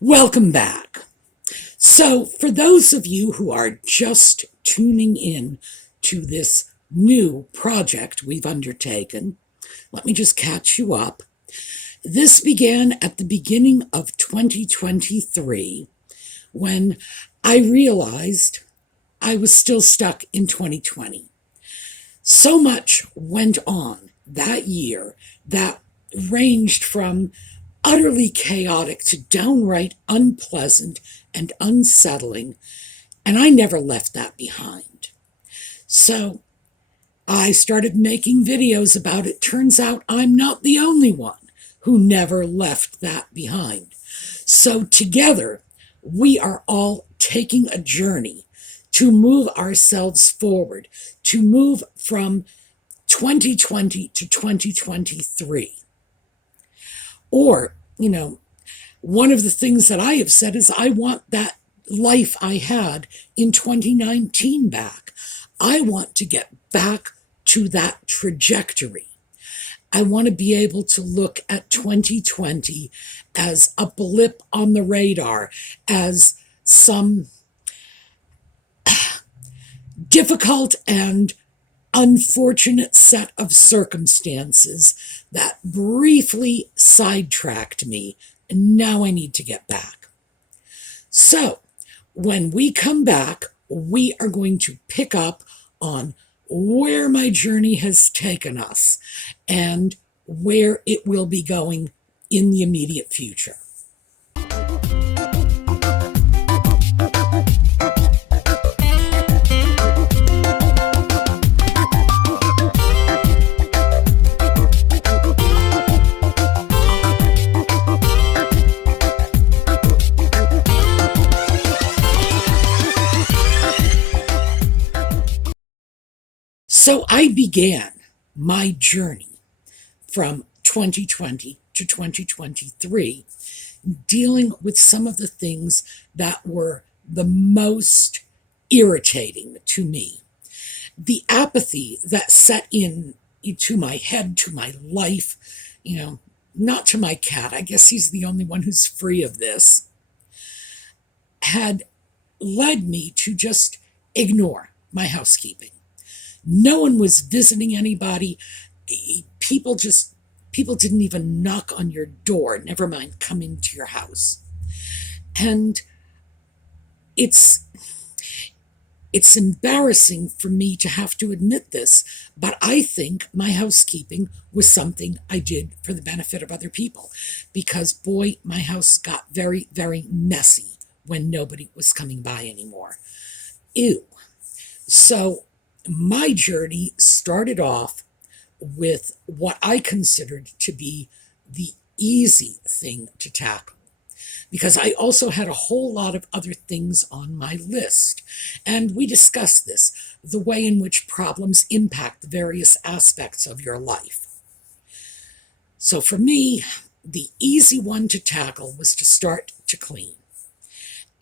Welcome back. So, for those of you who are just tuning in to this new project we've undertaken, let me just catch you up. This began at the beginning of 2023 when I realized I was still stuck in 2020. So much went on that year that ranged from utterly chaotic to downright unpleasant and unsettling, and I never left that behind. So I started making videos about it. Turns out I'm not the only one who never left that behind. So together, we are all taking a journey to move ourselves forward, to move from 2020 to 2023. Or, one of the things that I have said is I want that life I had in 2019 back. I want to get back to that trajectory. I want to be able to look at 2020 as a blip on the radar, as some difficult and unfortunate set of circumstances that briefly sidetracked me, and now I need to get back. So, when we come back, we are going to pick up on where my journey has taken us and where it will be going in the immediate future. So I began my journey from 2020 to 2023 dealing with some of the things that were the most irritating to me. The apathy that set in to my head, to my life, not to my cat, I guess he's the only one who's free of this, had led me to just ignore my housekeeping. No one was visiting anybody. People didn't even knock on your door, never mind come into your house. And it's embarrassing for me to have to admit this, but I think my housekeeping was something I did for the benefit of other people, because boy, my house got very, very messy when nobody was coming by anymore. Ew. So my journey started off with what I considered to be the easy thing to tackle, because I also had a whole lot of other things on my list. And we discussed this, the way in which problems impact the various aspects of your life. So for me, the easy one to tackle was to start to clean.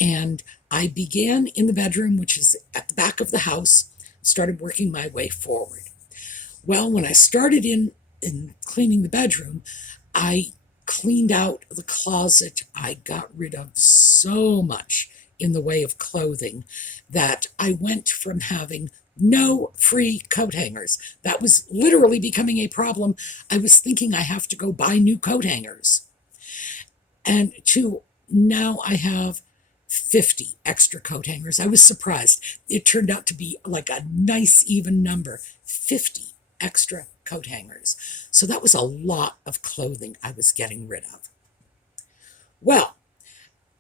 And I began in the bedroom, which is at the back of the house, started working my way forward. Well, when I started in cleaning the bedroom, I cleaned out the closet. I got rid of so much in the way of clothing that I went from having no free coat hangers. That was literally becoming a problem. I was thinking I have to go buy new coat hangers. And to now I have 50 extra coat hangers. I was surprised. It turned out to be like a nice even number, 50 extra coat hangers. So that was a lot of clothing I was getting rid of. Well,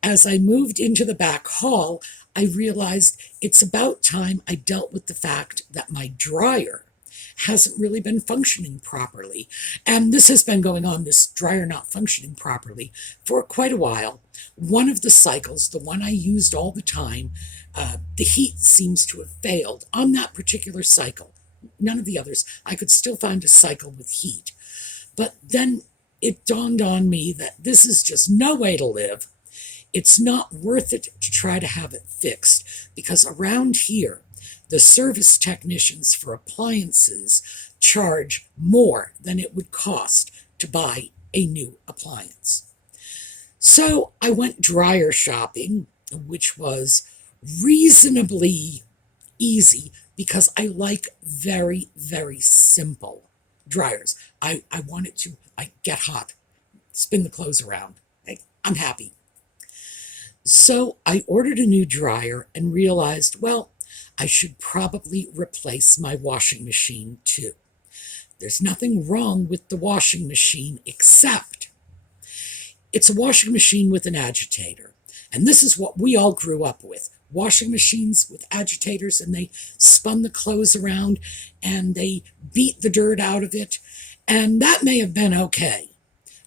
as I moved into the back hall, I realized it's about time I dealt with the fact that my dryer hasn't really been functioning properly. And this has been going on, this dryer not functioning properly, for quite a while. One of the cycles, the one I used all the time, the heat seems to have failed on that particular cycle. None of the others. I could still find a cycle with heat. But then it dawned on me that this is just no way to live. It's not worth it to try to have it fixed, because around here, the service technicians for appliances charge more than it would cost to buy a new appliance. So I went dryer shopping, which was reasonably easy because I like very, very simple dryers. I want it to get hot, spin the clothes around. I'm happy. So I ordered a new dryer and realized, well, I should probably replace my washing machine too. There's nothing wrong with the washing machine except it's a washing machine with an agitator. And this is what we all grew up with. Washing machines with agitators, and they spun the clothes around and they beat the dirt out of it. And that may have been okay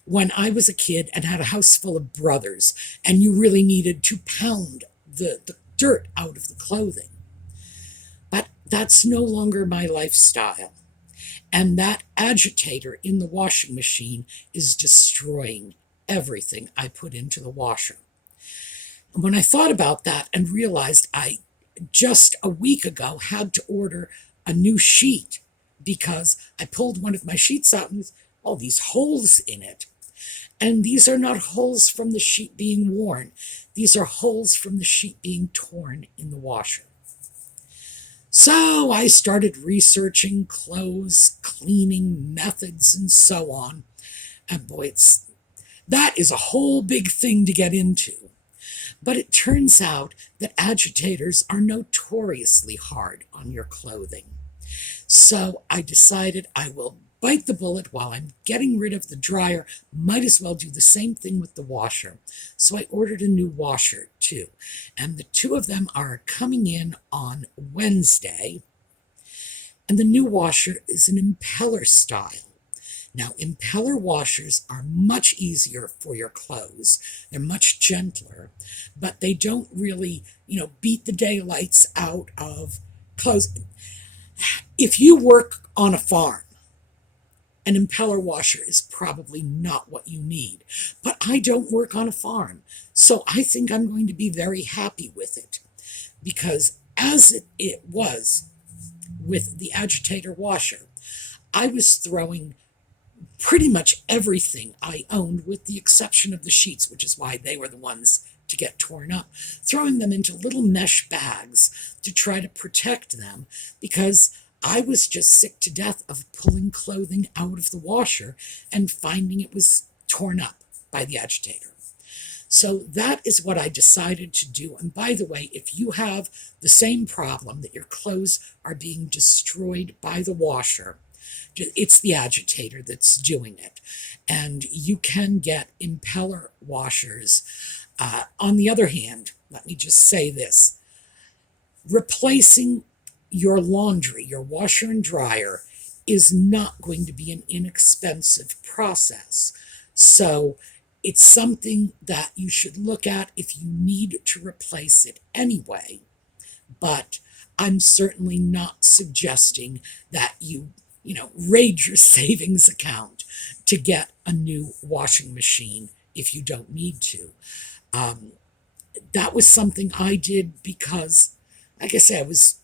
when I was a kid and had a house full of brothers, and you really needed to pound the dirt out of the clothing. But that's no longer my lifestyle. And that agitator in the washing machine is destroying everything I put into the washer. And when I thought about that and realized I just a week ago had to order a new sheet because I pulled one of my sheets out and there's all these holes in it. And these are not holes from the sheet being worn. These are holes from the sheet being torn in the washer. So I started researching clothes cleaning methods and so on. And boy, that is a whole big thing to get into. But it turns out that agitators are notoriously hard on your clothing. So I decided I will bite the bullet while I'm getting rid of the dryer. Might as well do the same thing with the washer. So I ordered a new washer too. And the two of them are coming in on Wednesday. And the new washer is an impeller style. Now, impeller washers are much easier for your clothes. They're much gentler, but they don't really, beat the daylights out of clothes. If you work on a farm, an impeller washer is probably not what you need. But I don't work on a farm, so I think I'm going to be very happy with it. Because as it was with the agitator washer, I was throwing pretty much everything I owned, with the exception of the sheets, which is why they were the ones to get torn up, throwing them into little mesh bags to try to protect them, because I was just sick to death of pulling clothing out of the washer and finding it was torn up by the agitator. So that is what I decided to do. And by the way, if you have the same problem that your clothes are being destroyed by the washer, it's the agitator that's doing it. And you can get impeller washers. On the other hand, let me just say this. Replacing your laundry, your washer and dryer, is not going to be an inexpensive process. So it's something that you should look at if you need to replace it anyway. But I'm certainly not suggesting that you raid your savings account to get a new washing machine if you don't need to. That was something I did because, like I said, I was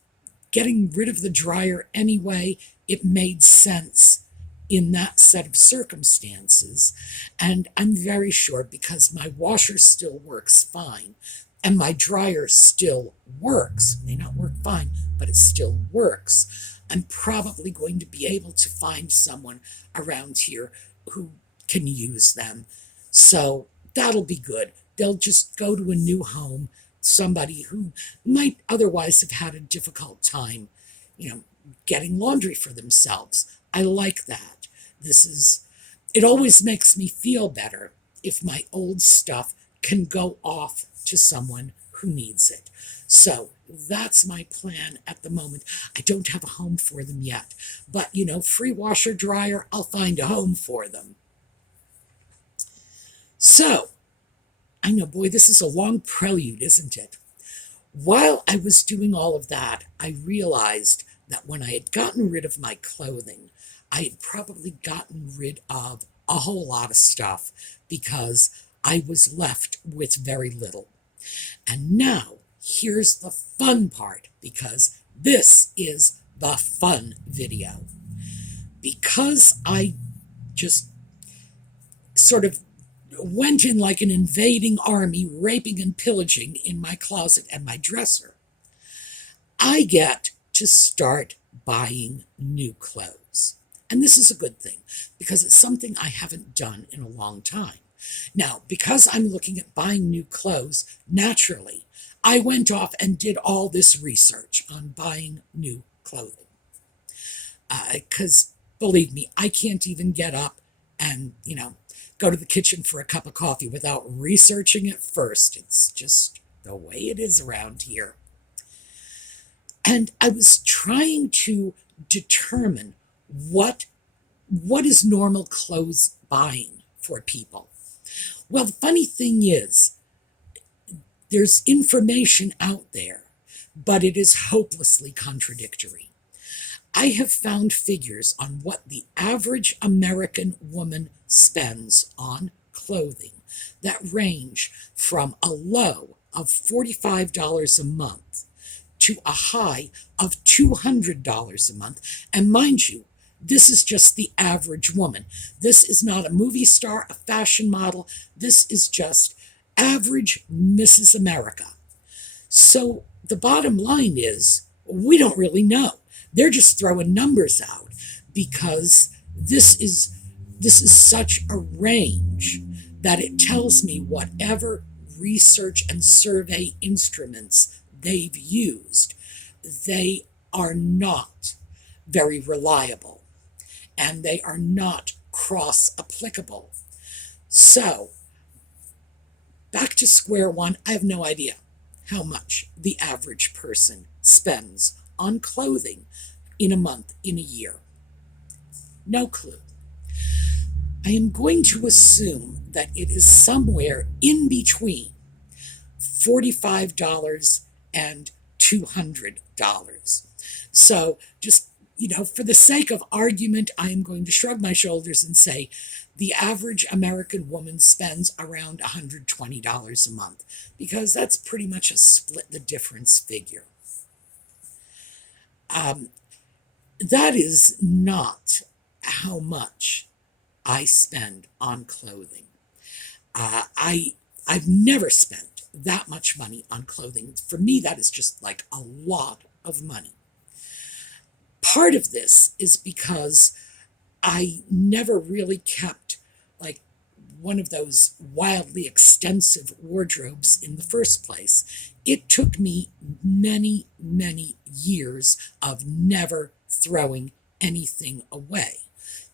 getting rid of the dryer anyway. It made sense in that set of circumstances. And I'm very sure, because my washer still works fine and my dryer still works, it may not work fine, but it still works, I'm probably going to be able to find someone around here who can use them. So that'll be good. They'll just go to a new home, somebody who might otherwise have had a difficult time, getting laundry for themselves. I like that. It always makes me feel better if my old stuff can go off to someone who needs it. So that's my plan at the moment. I don't have a home for them yet, but free washer dryer, I'll find a home for them. So, I know, boy, this is a long prelude, isn't it? While I was doing all of that, I realized that when I had gotten rid of my clothing, I had probably gotten rid of a whole lot of stuff because I was left with very little. And now, here's the fun part, because this is the fun video. Because I just sort of went in like an invading army, raping and pillaging in my closet and my dresser, I get to start buying new clothes. And this is a good thing because it's something I haven't done in a long time. Now, because I'm looking at buying new clothes, naturally, I went off and did all this research on buying new clothing. Because believe me, I can't even get up and, go to the kitchen for a cup of coffee without researching it first. It's just the way it is around here. And I was trying to determine what is normal clothes buying for people. Well, the funny thing is, there's information out there, but it is hopelessly contradictory. I have found figures on what the average American woman spends on clothing that range from a low of $45 a month to a high of $200 a month. And mind you, this is just the average woman. This is not a movie star, a fashion model. This is just average Mrs. America. So the bottom line is, we don't really know. They're just throwing numbers out because this is such a range that it tells me whatever research and survey instruments they've used, they are not very reliable and they are not cross-applicable. So, back to square one, I have no idea how much the average person spends on clothing in a month, in a year. No clue. I am going to assume that it is somewhere in between $45 and $200. So just, for the sake of argument, I am going to shrug my shoulders and say the average American woman spends around $120 a month, because that's pretty much a split the difference figure. That is not how much I spend on clothing. I've never spent that much money on clothing. For me, that is just like a lot of money. Part of this is because I never really kept like one of those wildly extensive wardrobes in the first place. It took me many, many years of never throwing anything away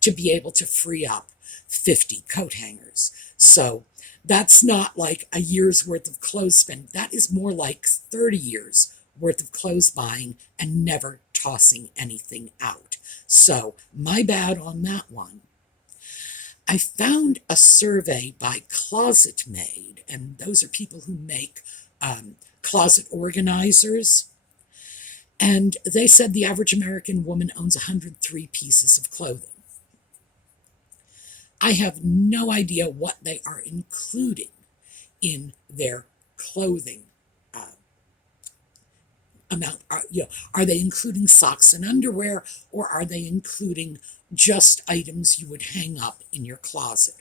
to be able to free up 50 coat hangers. So that's not like a year's worth of clothes spend. That is more like 30 years worth of clothes buying and never tossing anything out. So my bad on that one. I found a survey by Closet Made, and those are people who make closet organizers. And they said the average American woman owns 103 pieces of clothing. I have no idea what they are including in their clothing amount. Are they including socks and underwear, or are they including just items you would hang up in your closet?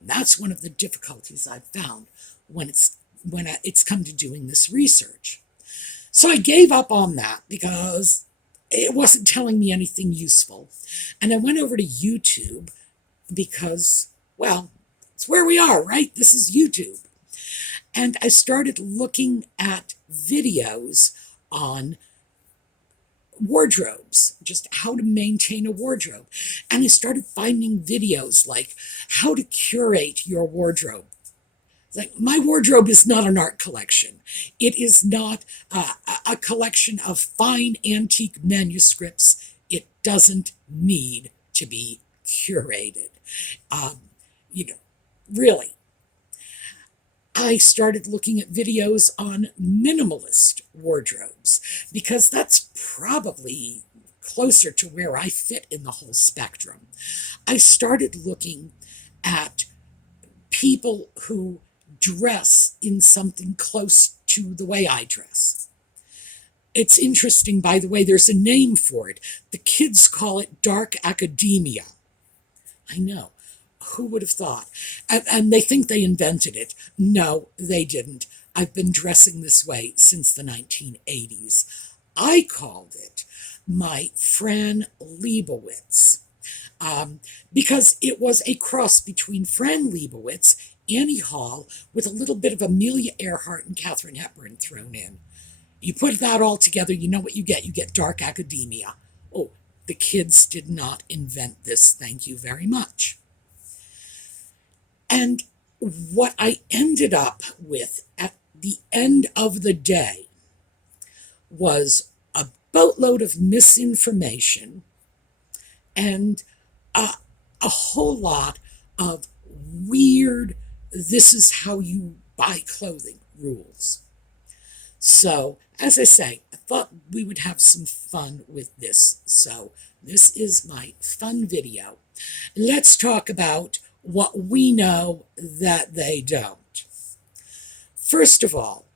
And that's one of the difficulties I've found when it's come to doing this research. So I gave up on that because it wasn't telling me anything useful. And I went over to YouTube because, well, it's where we are, right? This is YouTube. And I started looking at videos on wardrobes, just how to maintain a wardrobe. And I started finding videos like how to curate your wardrobe. Like, my wardrobe is not an art collection. It is not a collection of fine antique manuscripts. It doesn't need to be curated. Really. I started looking at videos on minimalist wardrobes because that's probably closer to where I fit in the whole spectrum. I started looking at people who dress in something close to the way I dress. It's interesting, by the way, there's a name for it. The kids call it dark academia. I know. Who would have thought? And they think they invented it. No, they didn't. I've been dressing this way since the 1980s. I called it my Fran Lebowitz, because it was a cross between Fran Lebowitz, Annie Hall, with a little bit of Amelia Earhart and Katharine Hepburn thrown in. You put that all together, you know what you get. You get dark academia. Oh, the kids did not invent this, thank you very much. And what I ended up with at the end of the day was a boatload of misinformation and a whole lot of weird, this is how you buy clothing rules. So, as I say, I thought we would have some fun with this. So, this is my fun video. Let's talk about what we know that they don't. First of all,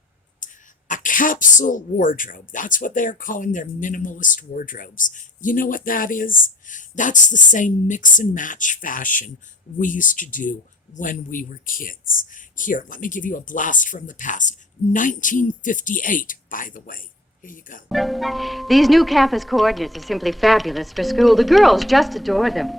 a capsule wardrobe. That's what they're calling their minimalist wardrobes. You know what that is? That's the same mix and match fashion we used to do when we were kids. Here, let me give you a blast from the past. 1958, by the way. Here you go. These new campus coordinates are simply fabulous for school. The girls just adore them.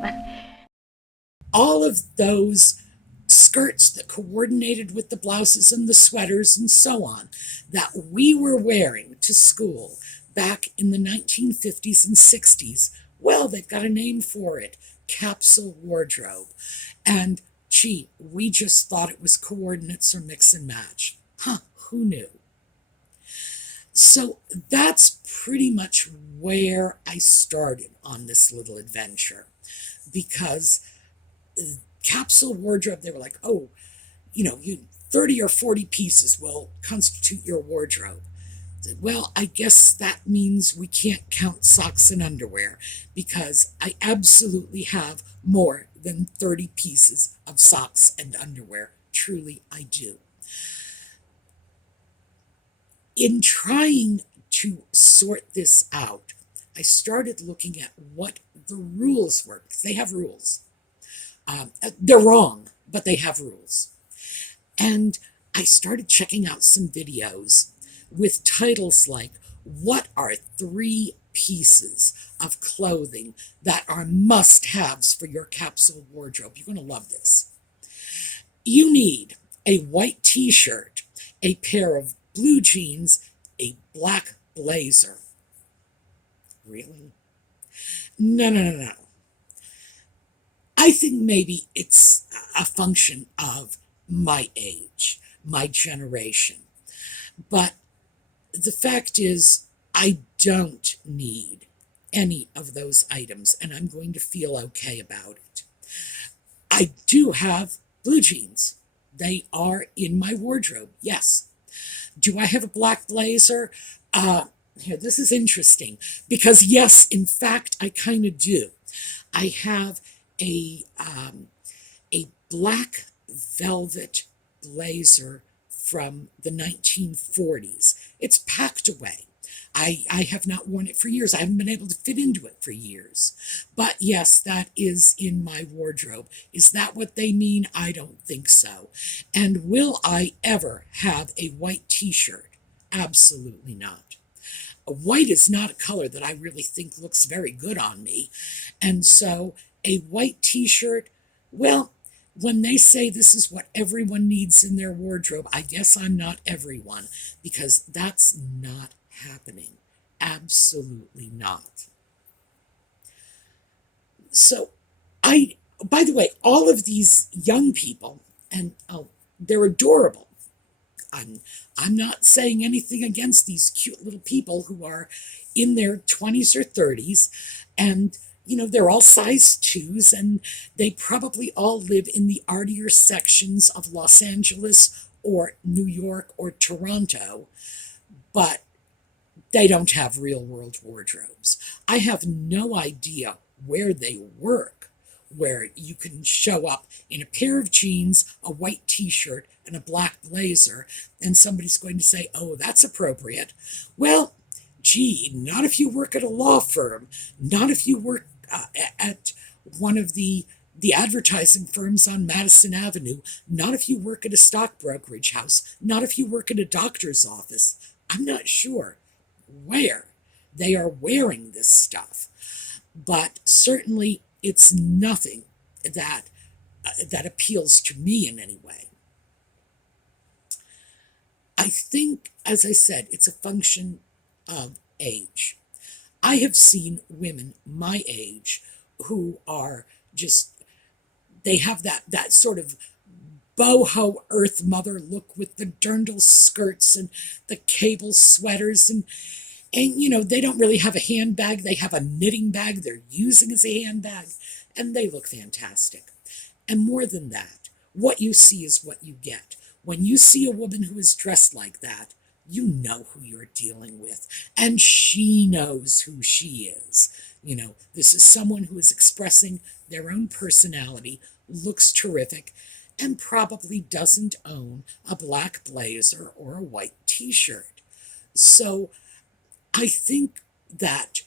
All of those skirts that coordinated with the blouses and the sweaters and so on that we were wearing to school back in the 1950s and 60s, well, they've got a name for it, capsule wardrobe. And gee, we just thought it was coordinates or mix and match. Huh, who knew? So that's pretty much where I started on this little adventure, because capsule wardrobe, they were like, oh, you 30 or 40 pieces will constitute your wardrobe. Well, I guess that means we can't count socks and underwear, because I absolutely have more than 30 pieces of socks and underwear. Truly, I do. In trying to sort this out, I started looking at what the rules were. They have rules. They're wrong, but they have rules. And I started checking out some videos with titles like, what are 3 pieces of clothing that are must-haves for your capsule wardrobe? You're going to love this. You need a white t-shirt, a pair of blue jeans, a black blazer. Really? No. I think maybe it's a function of my age, my generation. But the fact is, I don't need any of those items, and I'm going to feel okay about it. I do have blue jeans. They are in my wardrobe, yes. Do I have a black blazer? Here, this is interesting, because yes, in fact, I kind of do. I have a black velvet blazer from the 1940s. It's packed away. I have not worn it for years. I haven't been able to fit into it for years. But yes, that is in my wardrobe. Is that what they mean? I don't think so. And will I ever have a white t-shirt? Absolutely not. White is not a color that I really think looks very good on me. And so a white t-shirt, well, when they say this is what everyone needs in their wardrobe, I guess I'm not everyone, because that's not happening. Absolutely not. So by the way, all of these young people, and they're adorable. I'm not saying anything against these cute little people who are in their 20s or 30s, and they're all size 2s, and they probably all live in the artier sections of Los Angeles or New York or Toronto, but they don't have real world wardrobes. I have no idea where they work, where you can show up in a pair of jeans, a white t-shirt, and a black blazer, and somebody's going to say, oh, that's appropriate. Well, gee, not if you work at a law firm, not if you work at one of the The advertising firms on Madison Avenue, not if you work at a stock brokerage house, not if you work at a doctor's office. I'm not sure where they are wearing this stuff, but certainly it's nothing that appeals to me in any way. I think, as I said, it's a function of age. I have seen women my age who are just, they have that sort of boho earth mother look with the dirndl skirts and the cable sweaters, and they don't really have a handbag. They have a knitting bag they're using as a handbag, and they look fantastic. And more than that, what you see is what you get. When you see a woman who is dressed like that, you know who you're dealing with, and she knows who she is. This is someone who is expressing their own personality, looks terrific, and probably doesn't own a black blazer or a white t-shirt. So I think that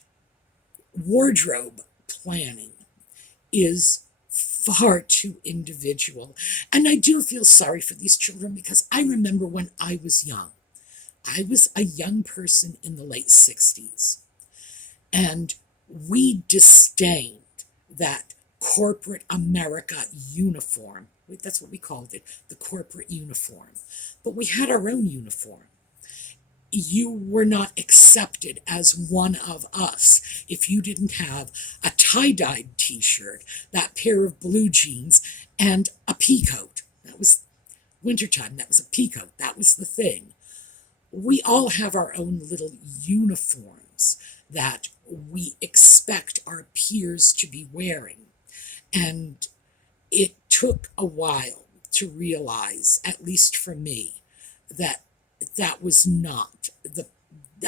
wardrobe planning is far too individual. And I do feel sorry for these children, because I remember when I was young. I was a young person in the late 60s, and we disdained that corporate America uniform. That's what we called it, the corporate uniform. But we had our own uniform. You were not accepted as one of us if you didn't have a tie-dyed t-shirt, that pair of blue jeans, and a pea coat. That was wintertime. That was a pea coat. That was the thing. We all have our own little uniforms that we expect our peers to be wearing. And it took a while to realize, at least for me, that that was not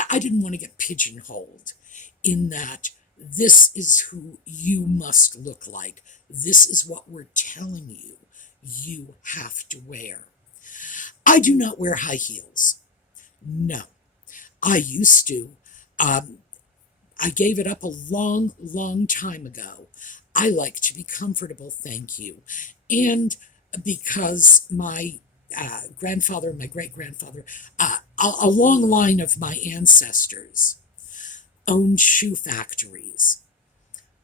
I didn't want to get pigeonholed in that this is who you must look like. This is what we're telling you you have to wear. I do not wear high heels. No. I used to. I gave it up a long, long time ago. I like to be comfortable, thank you. And because my grandfather and my great-grandfather, a long line of my ancestors owned shoe factories.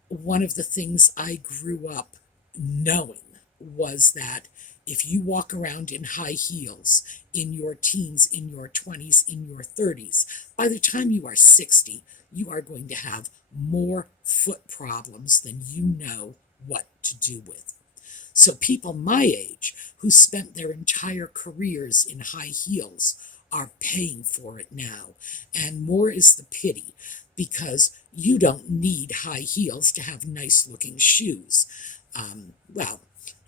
One of the things I grew up knowing was that if you walk around in high heels in your teens, in your 20s, in your 30s, by the time you are 60, you are going to have more foot problems than you know what to do with. So people my age who spent their entire careers in high heels are paying for it now. And more is the pity, because you don't need high heels to have nice looking shoes.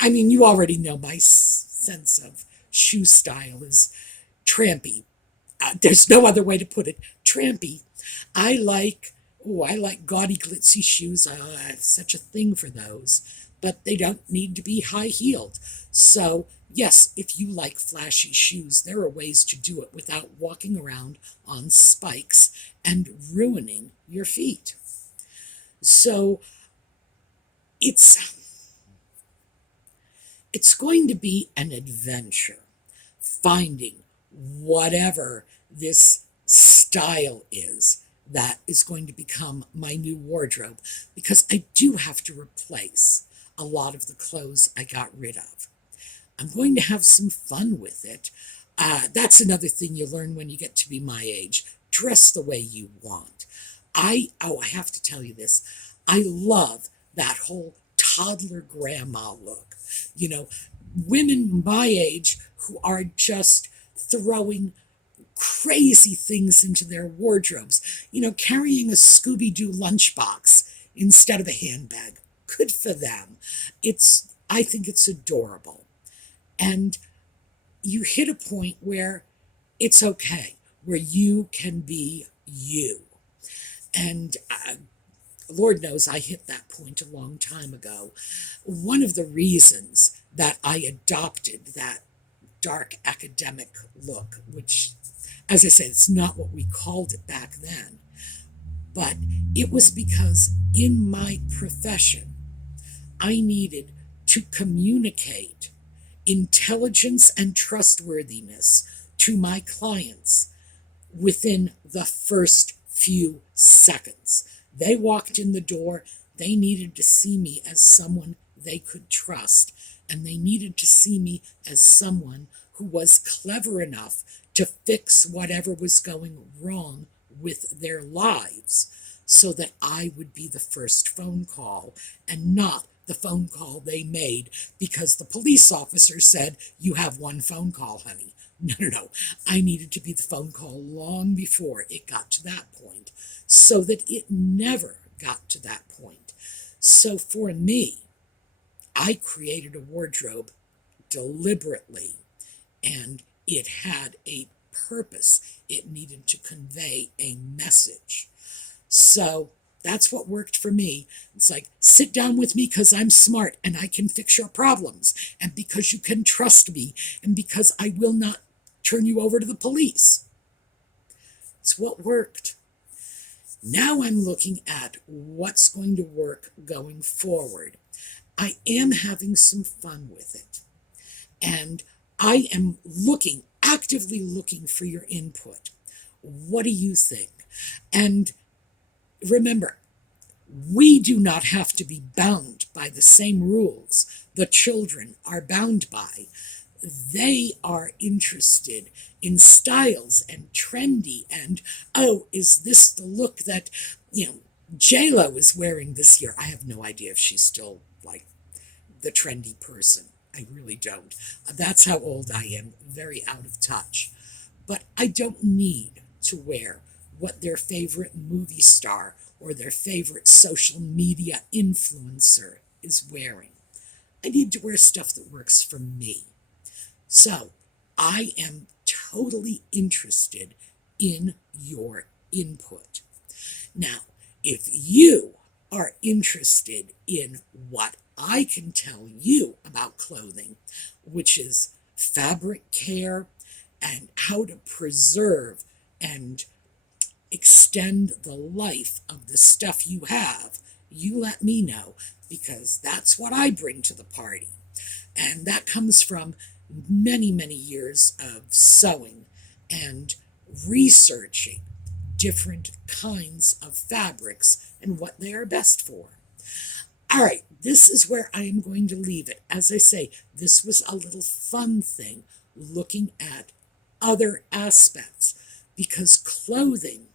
You already know my sense of shoe style is trampy. There's no other way to put it. Trampy. I like gaudy, glitzy shoes. I have such a thing for those. But they don't need to be high-heeled. So, yes, if you like flashy shoes, there are ways to do it without walking around on spikes and ruining your feet. So, it's going to be an adventure finding whatever this style is that is going to become my new wardrobe, because I do have to replace a lot of the clothes I got rid of. I'm going to have some fun with it. That's another thing you learn when you get to be my age. Dress the way you want. I have to tell you this. I love that whole toddler grandma look. Women my age who are just throwing crazy things into their wardrobes. Carrying a Scooby-Doo lunchbox instead of a handbag. Good for them. I think it's adorable. And you hit a point where it's okay, where you can be you. And Lord knows I hit that point a long time ago. One of the reasons that I adopted that dark academic look, which, as I said, it's not what we called it back then, but it was because in my profession, I needed to communicate intelligence and trustworthiness to my clients within the first few seconds. They walked in the door, they needed to see me as someone they could trust, and they needed to see me as someone who was clever enough to fix whatever was going wrong with their lives, so that I would be the first phone call and not the phone call they made because the police officer said, "You have one phone call, honey." No, no, no. I needed to be the phone call long before it got to that point, so that it never got to that point. So for me, I created a wardrobe deliberately, and it had a purpose. It needed to convey a message. So that's what worked for me. It's like, sit down with me because I'm smart and I can fix your problems, and because you can trust me, and because I will not turn you over to the police. It's what worked. Now I'm looking at what's going to work going forward. I am having some fun with it. And I am actively looking for your input. What do you think? And remember, we do not have to be bound by the same rules the children are bound by. They are interested in styles and trendy and, oh, is this the look that, J-Lo is wearing this year? I have no idea if she's still like the trendy person. I really don't. That's how old I am, very out of touch. But I don't need to wear what their favorite movie star or their favorite social media influencer is wearing. I need to wear stuff that works for me. So I am totally interested in your input. Now, if you are interested in what I can tell you about clothing, which is fabric care and how to preserve and extend the life of the stuff you have, you let me know, because that's what I bring to the party. And that comes from many, many years of sewing and researching different kinds of fabrics and what they are best for. All right, this is where I am going to leave it. As I say, this was a little fun thing, looking at other aspects, because clothing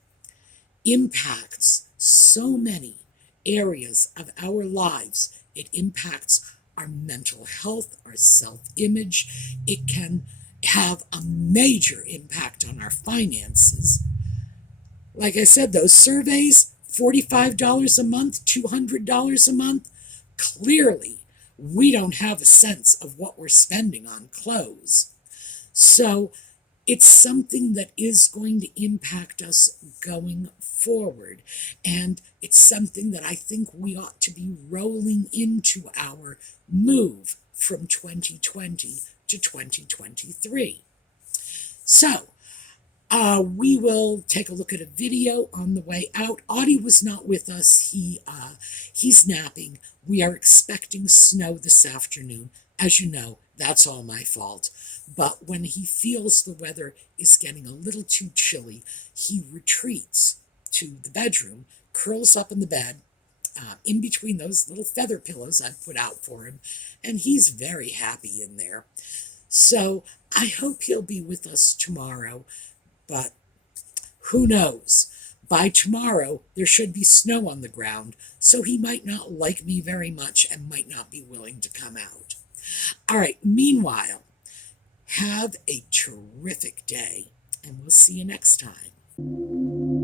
impacts so many areas of our lives. It impacts our mental health, our self-image. It can have a major impact on our finances. Like I said, those surveys, $45 a month, $200 a month, clearly we don't have a sense of what we're spending on clothes. So it's something that is going to impact us going forward. And it's something that I think we ought to be rolling into our move from 2020 to 2023. So, we will take a look at a video on the way out. Audie was not with us. He's napping. We are expecting snow this afternoon. As you know, that's all my fault. But when he feels the weather is getting a little too chilly, he retreats to the bedroom, curls up in the bed, in between those little feather pillows I've put out for him, and he's very happy in there. So I hope he'll be with us tomorrow, but who knows? By tomorrow, there should be snow on the ground, so he might not like me very much and might not be willing to come out. All right, meanwhile, have a terrific day, and we'll see you next time.